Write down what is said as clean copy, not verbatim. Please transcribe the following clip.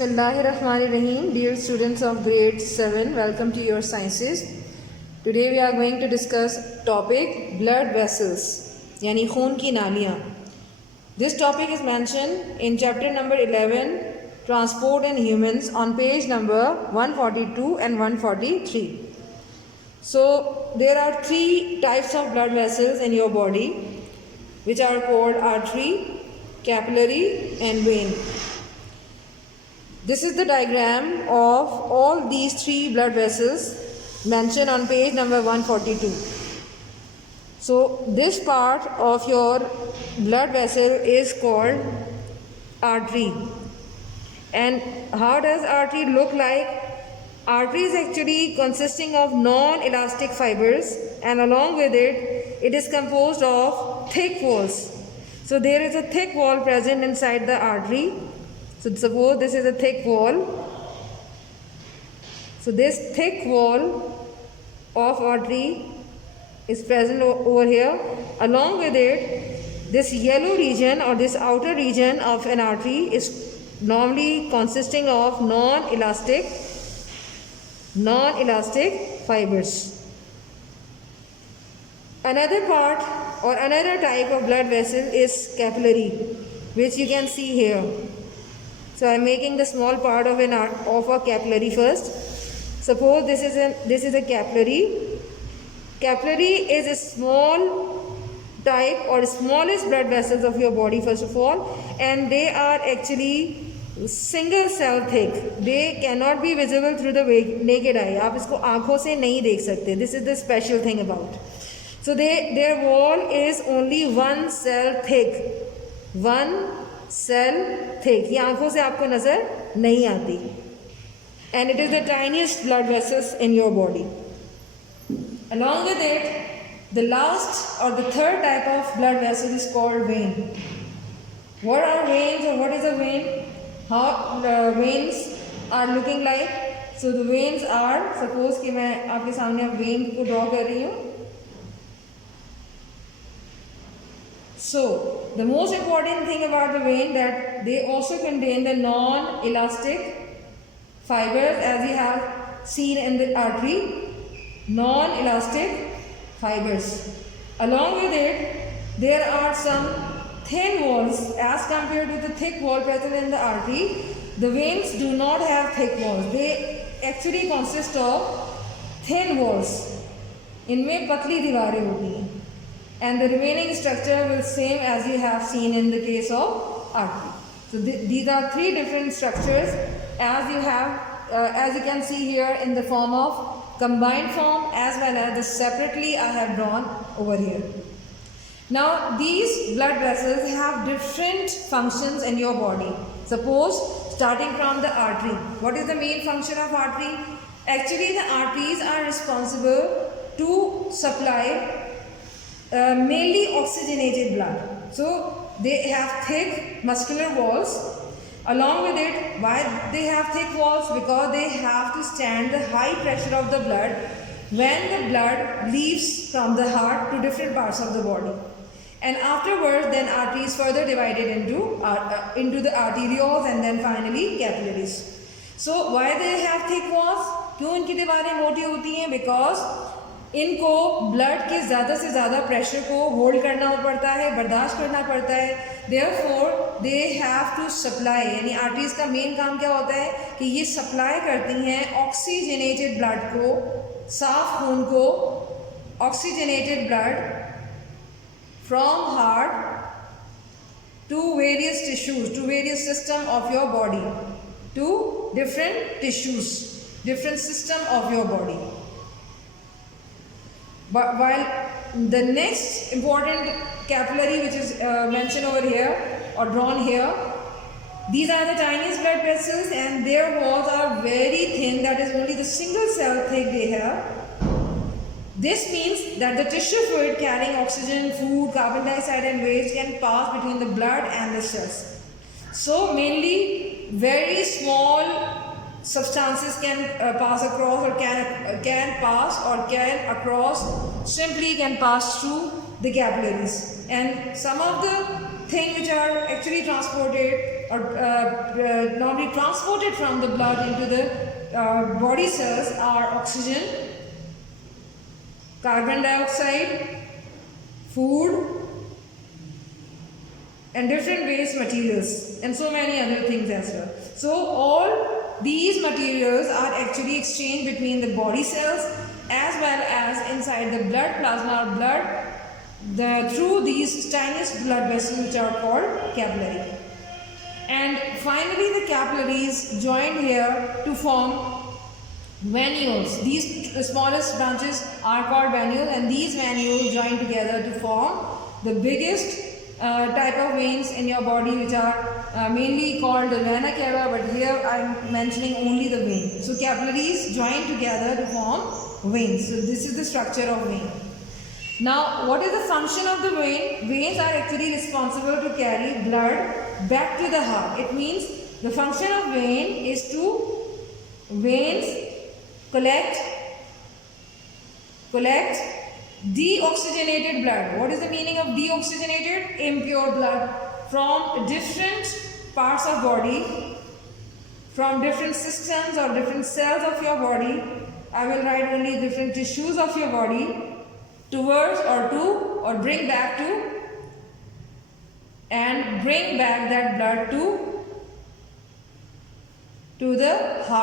Bismillahirrahmanirrahim. Dear students of grade 7, welcome to your sciences. Today we are going to discuss topic blood vessels, yani खून की नालियाँ. This topic is mentioned in chapter number 11, Transport in Humans, on page number 142 and 143. So there are three types of blood vessels in your body, which are called artery, capillary and vein. This is the diagram of all these three blood vessels mentioned on page number 142. So this part of your blood vessel is called artery. And how does artery look like? Artery is actually consisting of non-elastic fibers, and along with it, it is composed of thick walls. So there is a thick wall present inside the artery. So suppose this is a thick wall. So this thick wall of artery is present over here. Along with it, this yellow region or this outer region of an artery is normally consisting of non-elastic fibers. Another part or another type of blood vessel is capillary, which you can see here. So I am making the small part of a capillary first. Suppose this is a capillary. Capillary is a small type or smallest blood vessels of your body first of all, and they are actually single cell thick. They cannot be visible through the naked eye. आप इसको आँखों से नहीं देख सकते. This is the special thing about. So their wall is only one cell thick. One cell thick. ये आँखों से आपको नज़र नहीं आती. And it is the tiniest blood vessels in your body. Along with it, the last or the third type of blood vessel is called vein. What are veins or what is a vein? How the veins are looking like? So the veins are, suppose कि मैं आपके सामने vein को draw कर रही हूँ. So the most important thing about the vein that they also contain the non-elastic fibers, as we have seen in the artery. Non-elastic fibers. Along with it, there are some thin walls as compared to the thick wall present in the artery. The veins do not have thick walls. They actually consist of thin walls. इनमें पतली दीवारें होती हैं. And the remaining structure will same as you have seen in the case of artery. So these are three different structures as you can see here in the form of combined form as well as the separately I have drawn over here. Now these blood vessels have different functions in your body. Suppose starting from the artery. What is the main function of artery? Actually the arteries are responsible to supply mainly oxygenated blood. So they have thick muscular walls. Along with it, why they have thick walls? Because they have to stand the high pressure of the blood when the blood leaves from the heart to different parts of the body. And afterwards, then arteries further divided into the arterioles and then finally capillaries. So why they have thick walls? क्यों इनकी दीवारें मोटी होती हैं? Because इनको blood के ज़्यादा से ज़्यादा प्रेशर को होल्ड करना पड़ता है, बर्दाश्त करना पड़ता है. Therefore, they have to supply, यानी आर्टरीज का मेन काम क्या होता है कि ये सप्लाई करती हैं ऑक्सीजनेटेड ब्लड को, साफ खून को, oxygenated blood from heart to various tissues, to various system of your body, to different tissues, different system of your body. But while the next important capillary which is mentioned over here or drawn here, these are the tiniest blood vessels and their walls are very thin, that is only the single cell thick they have. This means that the tissue fluid carrying oxygen, food, carbon dioxide and waste can pass between the blood and the cells. So mainly very small substances can pass across, or can pass or can across, simply can pass through the capillaries. And some of the things which are actually transported or normally transported from the blood into the body cells are oxygen, carbon dioxide, food, and different waste materials, and so many other things as well. So all these materials are actually exchanged between the body cells as well as inside the blood plasma or blood through these tiniest blood vessels which are called capillary. And finally the capillaries join here to form venules. These smallest branches are called venules, and these venules join together to form the biggest type of veins in your body, which are mainly called the vena cava, but here I am mentioning only the vein. So capillaries join together to form veins. So this is the structure of vein. Now what is the function of the vein? Veins are actually responsible to carry blood back to the heart. It means the function of vein is to collect deoxygenated blood. What is the meaning of deoxygenated? Impure blood from different parts of body, from different systems or different cells of your body. I will write only different tissues of your body, towards or bring back to, and bring back that blood to the heart.